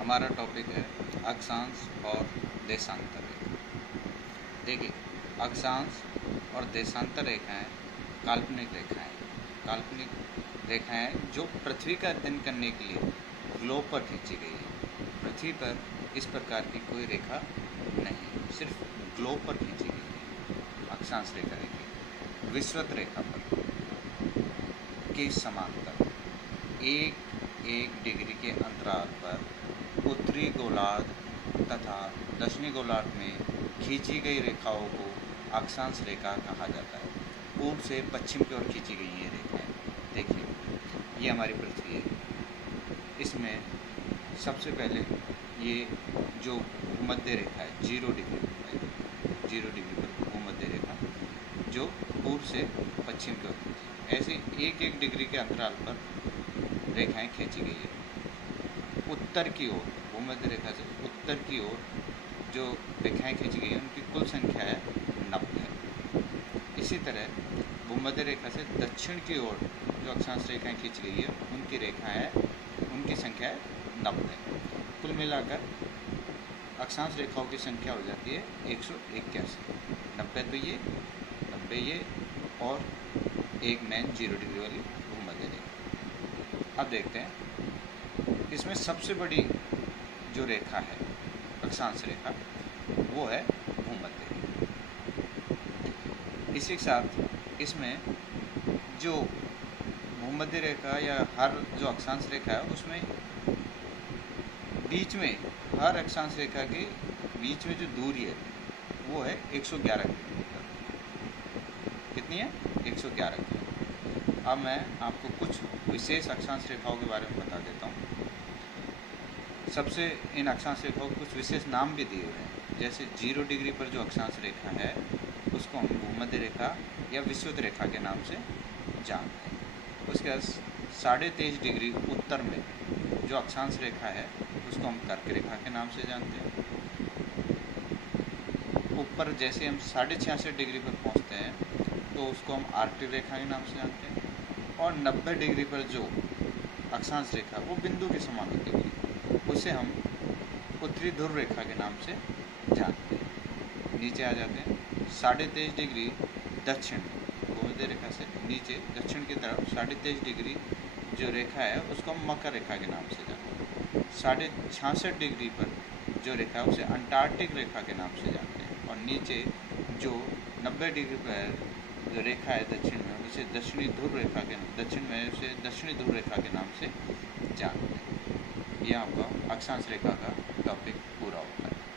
हमारा टॉपिक है अक्षांश और देशांतर रेखा। देखिए, अक्षांश और देशांतर रेखाएं काल्पनिक रेखाएं जो पृथ्वी का अध्ययन करने के लिए ग्लोब पर खींची गई है। पृथ्वी पर इस प्रकार की कोई रेखा नहीं, सिर्फ ग्लोब पर खींची गई है। अक्षांश रेखा देखिए, विषुवत रेखा पर के समांतर एक डिग्री के अंतराल पर उत्तरी गोलार्ध तथा दक्षिणी गोलार्ध में खींची गई रेखाओं को अक्षांश रेखा कहा जाता है। पूर्व से पश्चिम की ओर खींची गई ये रेखाएं। देखिए, ये हमारी पृथ्वी है। इसमें सबसे पहले ये जो भूमध्य रेखा है 0 डिग्री पर भूमध्य रेखा जो पूर्व से पश्चिम की ओर, ऐसे एक डिग्री के अंतराल पर रेखाएं खींची गई है। उत्तर की ओर, भूमध्य रेखा से उत्तर की ओर जो रेखाएं खींची गई हैं उनकी कुल संख्या है 90। इसी तरह भूमध्य रेखा से दक्षिण की ओर जो अक्षांश रेखाएं खींची गई है उनकी संख्या है 90। कुल मिलाकर अक्षांश रेखाओं की संख्या हो जाती है 181। 90 तो ये और एक मेन 0 डिग्री वाली भूमध्य रेखा। अब देखते हैं, इसमें सबसे बड़ी जो रेखा है अक्षांश रेखा वो है भूमध्य रेखा। इसी के साथ इसमें जो भूमध्य रेखा या हर जो अक्षांश रेखा है उसमें बीच में, हर अक्षांश रेखा के बीच में जो दूरी है वो है 111 किलोमीटर। कितनी है? 111 किलोमीटर। अब मैं आपको कुछ विशेष अक्षांश रेखाओं के बारे में बता देता हूँ। सबसे इन अक्षांश रेखाओं को कुछ विशेष नाम भी दिए हुए हैं। जैसे 0 डिग्री पर जो अक्षांश रेखा है उसको हम भूमध्य रेखा या विषुवत रेखा के नाम से जानते हैं। उसके बाद 23.5 डिग्री उत्तर में जो अक्षांश रेखा है उसको हम कर्क रेखा के नाम से जानते हैं। ऊपर जैसे हम 66.5 डिग्री पर पहुंचते हैं तो उसको हम आर्कटिक रेखा के नाम से जानते हैं। और 90 डिग्री पर जो अक्षांश रेखा वो बिंदु के समान होती है, उसे हम उत्तरी ध्रुव रेखा के नाम से जानते हैं। नीचे आ जाते हैं, 23.5 डिग्री दक्षिण भूमध्य रेखा से नीचे दक्षिण की तरफ 23.5 डिग्री जो रेखा है उसको हम मकर रेखा के नाम से जानते हैं। 66.5 डिग्री पर जो रेखा है उसे अंटार्कटिक रेखा के नाम से जानते हैं। और नीचे जो 90 डिग्री पर जो रेखा है दक्षिण में उसे दक्षिणी ध्रुव रेखा के नाम से जानते हैं। यह आपका अक्षांश रेखा का टॉपिक